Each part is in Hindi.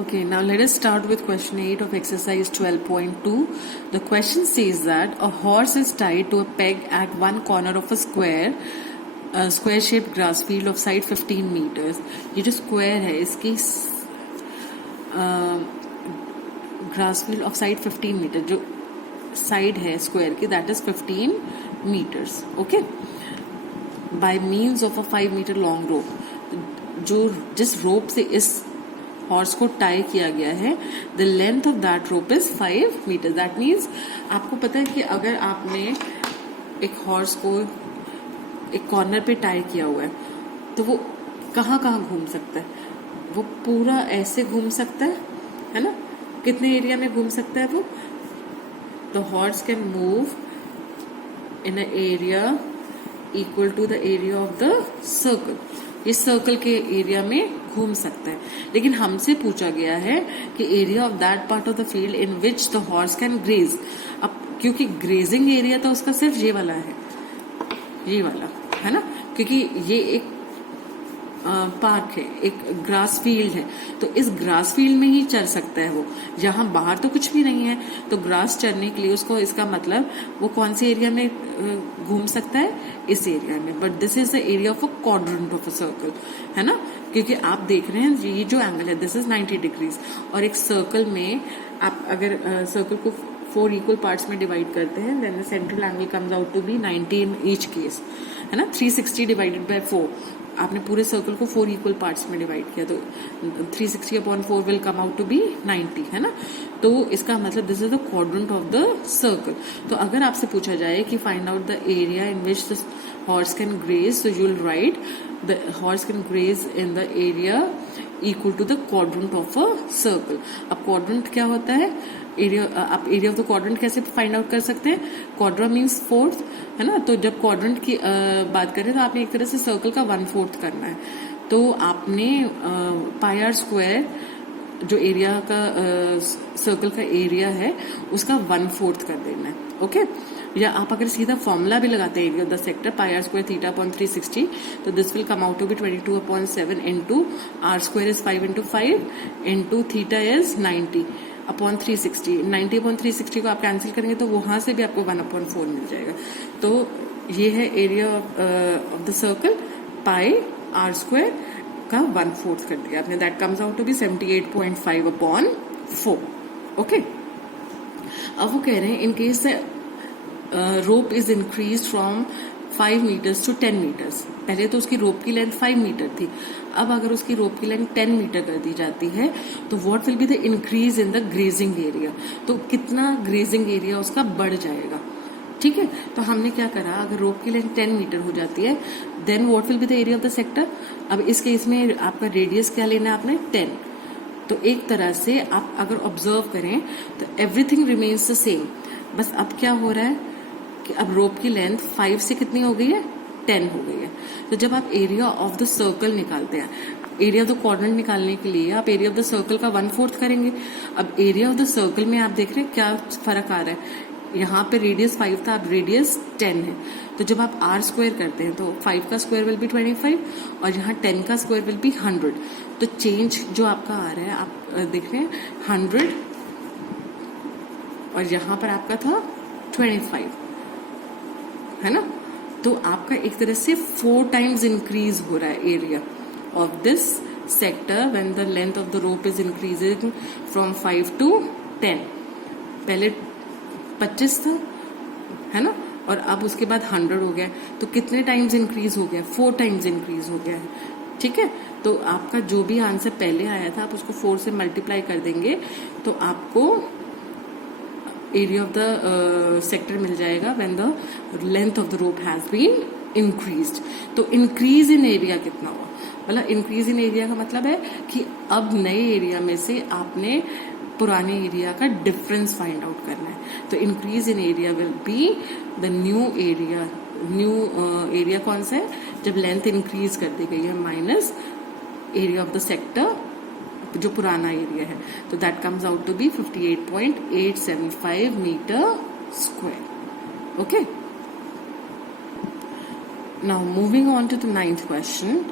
Okay, now let us start with question 8 of exercise 12.2. The question says that a horse is tied to a peg at one corner of a square shaped grass field of side 15 meters. ये जो square है इसकी grass field of side 15 meter, जो side है square की, that is 15 meters. Okay, by means of a 5 meter long rope. जो जिस rope से इस हॉर्स को टाई किया गया है, the length of that rope is 5 metre. That means आपको पता है कि अगर आपने एक हॉर्स को एक कॉर्नर पे टाई किया हुआ है तो वो कहाँ कहाँ घूम सकता है. वो पूरा ऐसे घूम सकता है ना. कितने एरिया में घूम सकता है वो? The horse can move in a area equal to the area of the circle. इस सर्कल के एरिया में घूम सकता है. लेकिन हमसे पूछा गया है कि area of that part of the field in which the horse can graze. अब क्योंकि ग्रेजिंग एरिया तो उसका सिर्फ ये वाला है, ये वाला है ना, क्योंकि ये एक पार्क है, एक ग्रास फील्ड है, तो इस ग्रास फील्ड में ही चर सकता है वो. यहाँ बाहर तो कुछ भी नहीं है, तो ग्रास चरने के लिए उसको, इसका मतलब वो कौन से एरिया में घूम सकता है? इस एरिया में. But this is the area of a quadrant of a circle, है ना, क्योंकि आप देख रहे हैं ये जो एंगल है दिस इज 90 डिग्रीज. और एक सर्कल में आप अगर सर्कल को 4 इक्वल पार्ट्स में डिवाइड करते हैं, then the central angle comes out to be 90 in each case, है ना. 360 डिवाइडेड बाय 4, आपने पूरे सर्कल को 4 इक्वल पार्ट्स में डिवाइड किया तो 360 upon 4 will come out to be 90, है ना. तो इसका मतलब this is the quadrant of the circle. तो अगर आपसे पूछा जाए कि find out the area in which the horse can graze, so you will write the horse can graze in the area equal to the quadrant of a circle. अब क्वाड्रेंट क्या होता है? एरिया. आप एरिया ऑफ द क्वाड्रेंट कैसे फाइंड आउट कर सकते हैं? क्वाड्रा मीन्स फोर्थ, है ना. तो जब क्वाड्रेंट की बात करें तो आपने एक तरह से सर्कल का 1/4 करना है. तो आपने पाई आर स्क्वायर जो एरिया का सर्कल का एरिया है उसका 1/4 कर देना है. ओके. या आप अगर सीधा फॉर्मूला भी लगाते हैं area of the sector pi r square theta upon 360, तो this will come out to be 22/7 into r square is 5 into 5 into theta is 90 upon 360. 90 upon 360 को आप कैंसिल करेंगे तो वहां से भी आपको 1/4 मिल जाएगा. तो ये है area of the circle, pi r square का 1/4 कर दिया आपने. That comes out to be 78.5/4. Okay. अब वो कह रहे हैं in case rope is increase from 5 metres to 10 metres. पहले तो उसकी रोप की लेंथ 5 मीटर थी, अब अगर उसकी रोप की लेंथ 10 मीटर कर दी जाती है तो what will be the increase in the grazing area. तो कितना ग्रेजिंग एरिया उसका बढ़ जाएगा. ठीक है. तो हमने क्या करा, अगर रोप की लेंथ 10 मीटर हो जाती है then what will be the area of the sector. अब इस केस में आपका रेडियस क्या लेना है आपने? 10. तो एक तरह से आप अगर ऑब्जर्व करें तो एवरीथिंग रिमेन्स द सेम. बस अब क्या हो रहा है कि अब रोप की लेंथ 5 से कितनी हो गई है? 10 हो गई है. तो जब आप एरिया ऑफ द सर्कल निकालते हैं, एरिया ऑफ द क्वाड्रेंट निकालने के लिए आप एरिया ऑफ द सर्कल का 1/4 करेंगे. अब एरिया ऑफ द सर्कल में आप देख रहे हैं क्या फर्क आ रहा है. यहाँ पे रेडियस 5 था, अब रेडियस 10 है. तो जब आप आर स्क्वायर करते हैं तो 5 का स्क्वायर विल बी 25 और यहाँ 10 का स्क्वायर विल बी 100. तो चेंज जो आपका आ रहा है आप देख रहे हैं 100 और यहाँ पर आपका था 25, है ना. तो आपका एक तरह से 4 टाइम्स इंक्रीज हो रहा है area of this sector when the length of the rope is increasing from 5 to 10. पहले 25 था, है ना, और अब उसके बाद 100 हो गया. तो कितने टाइम्स इंक्रीज हो गया? 4 टाइम्स इंक्रीज हो गया है. ठीक है. तो आपका जो भी आंसर पहले आया था आप उसको 4 से मल्टीप्लाई कर देंगे तो आपको एरिया ऑफ द सेक्टर मिल जाएगा when the length of the rope has been increased. तो इंक्रीज इन एरिया कितना हुआ? मतलब इंक्रीज इन एरिया का मतलब है कि अब नए एरिया में से आपने पुराने एरिया का डिफरेंस फाइंड आउट करना है. तो increase in area will be the new area. New area कौन सा है? जब लेंथ इंक्रीज कर दी गई है minus area of the sector जो पुराना एरिया है. तो that comes out to be 58.875 metre square. Okay. Now moving on to the 9th question.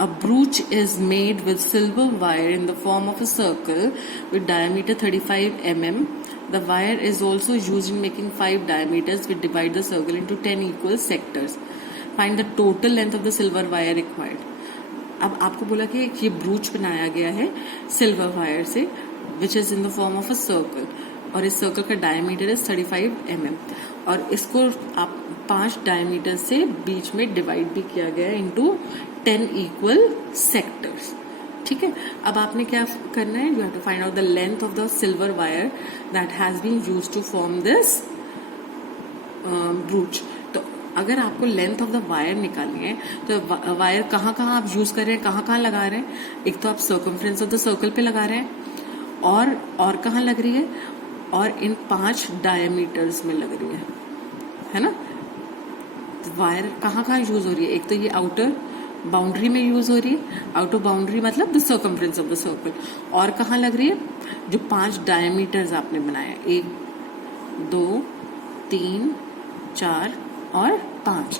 A brooch is made with silver wire in the form of a circle with diameter 35 mm. The wire is also used in making 5 diameters which divide the circle into 10 equal sectors. Find the total length of the silver wire required. अब आपको बोला कि ये ब्रूच बनाया गया है सिल्वर वायर से which is in the form of a circle, और इस सर्कल का डायमीटर इज 35 mm, और इसको आप 5 डायमीटर से बीच में डिवाइड भी किया गया इनटू 10 इक्वल सेक्टर्स. ठीक है, अब आपने क्या करना है, you have to find out the length of the silver wire that has been used to form this brooch. तो अगर आपको लेंथ ऑफ द वायर निकालनी है तो वायर कहाँ कहाँ आप यूज कर रहे हैं, कहाँ कहाँ लगा रहे हैं. एक तो आप सर्कमफ्रेंस ऑफ द सर्कल पे लगा रहे हैं, और कहाँ लग रही है, और इन 5 डायमीटर्स में लग रही है ना. वायर कहाँ कहाँ यूज हो रही है, एक तो ये आउटर बाउंड्री में यूज हो रही है, आउटर बाउंड्री मतलब the circumference of the circle, और कहाँ लग रही है, जो 5 डायमीटर्स आपने बनाए, 1 2 3 4 और 5.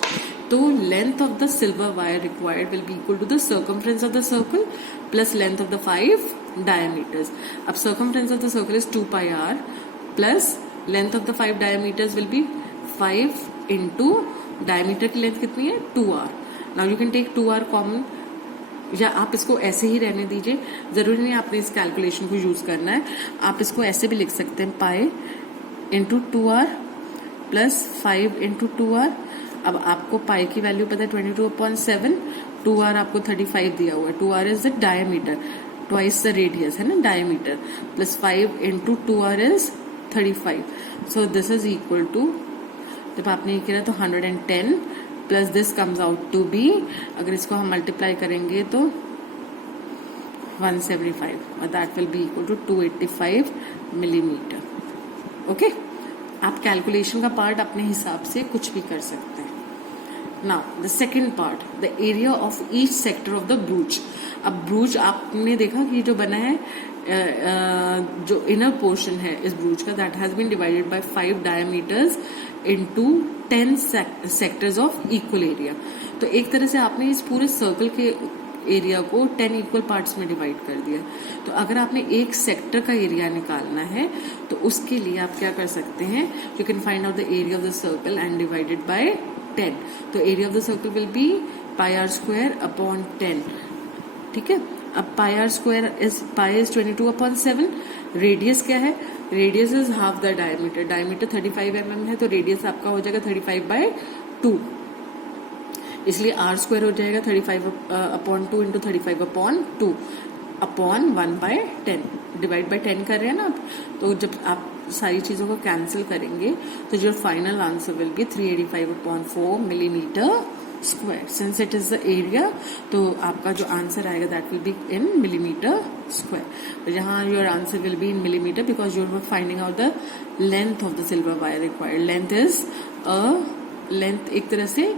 तो length of the silver wire required will be equal to the circumference of the circle plus length of the 5 diameters. अब circumference of the circle is 2 pi r plus length of the 5 diameters will be 5 into diameter की लेंथ कितनी है 2r. Now you can take 2r common, या आप इसको ऐसे ही रहने दीजिए, जरूरी नहीं आपने इस कैलकुलेशन को यूज करना है. आप इसको ऐसे भी लिख सकते हैं, pi into 2r plus 5 into 2r. अब आपको पाई की वैल्यू पता है 22/7, 2r आपको 35 दिया हुआ है. 2r is the diameter, twice the radius है ना diameter, plus 5 into 2r is 35. So this is equal to, जब आपने ये किया तो 110 plus this comes out to be, अगर इसको हम मल्टीप्लाई करेंगे तो 175, और that will be equal to 285 millimetres. Okay, आप कैलकुलेशन का पार्ट अपने हिसाब से कुछ भी कर सकते हैं. Now the second part, the area of each sector of the ब्रूच. अब ब्रूच आपने देखा कि जो बना है, जो इनर पोर्शन है इस ब्रूच का, that has been divided by 5 diameters into 10 sectors of equal area. तो एक तरह से आपने इस पूरे सर्कल के एरिया को 10 इक्वल पार्ट्स में डिवाइड कर दिया. तो अगर आपने एक सेक्टर का एरिया निकालना है तो उसके लिए आप क्या कर सकते हैं, you can find out the area of the circle and divided by 10. तो area of the circle will be pi r square upon 10. ठीक है, अब पाई r स्क्वायर इज 22/7. रेडियस क्या है, radius is half the diameter, diameter 35 mm है, तो रेडियस आपका हो जाएगा 35/2, इसलिए r स्क्वायर हो जाएगा 35/2 इंटू 35/2 अपॉन 1/10. डिवाइड बाय 10 कर रहे हैं ना आप, तो जब आप सारी चीजों को कैंसिल करेंगे तो जो final answer will be 385/4 millimetre square. Since it is the area, तो आपका जो आंसर आएगा that will be in millimetre square. यहाँ your answer will be in millimetre because you are finding out the length of the silver wire required. Length is length एक तरह से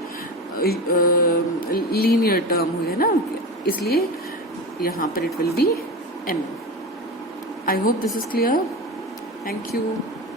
लीनियर टर्म हुई है ना, इसलिए यहाँ पर it will be mm. I hope this is clear. Thank you.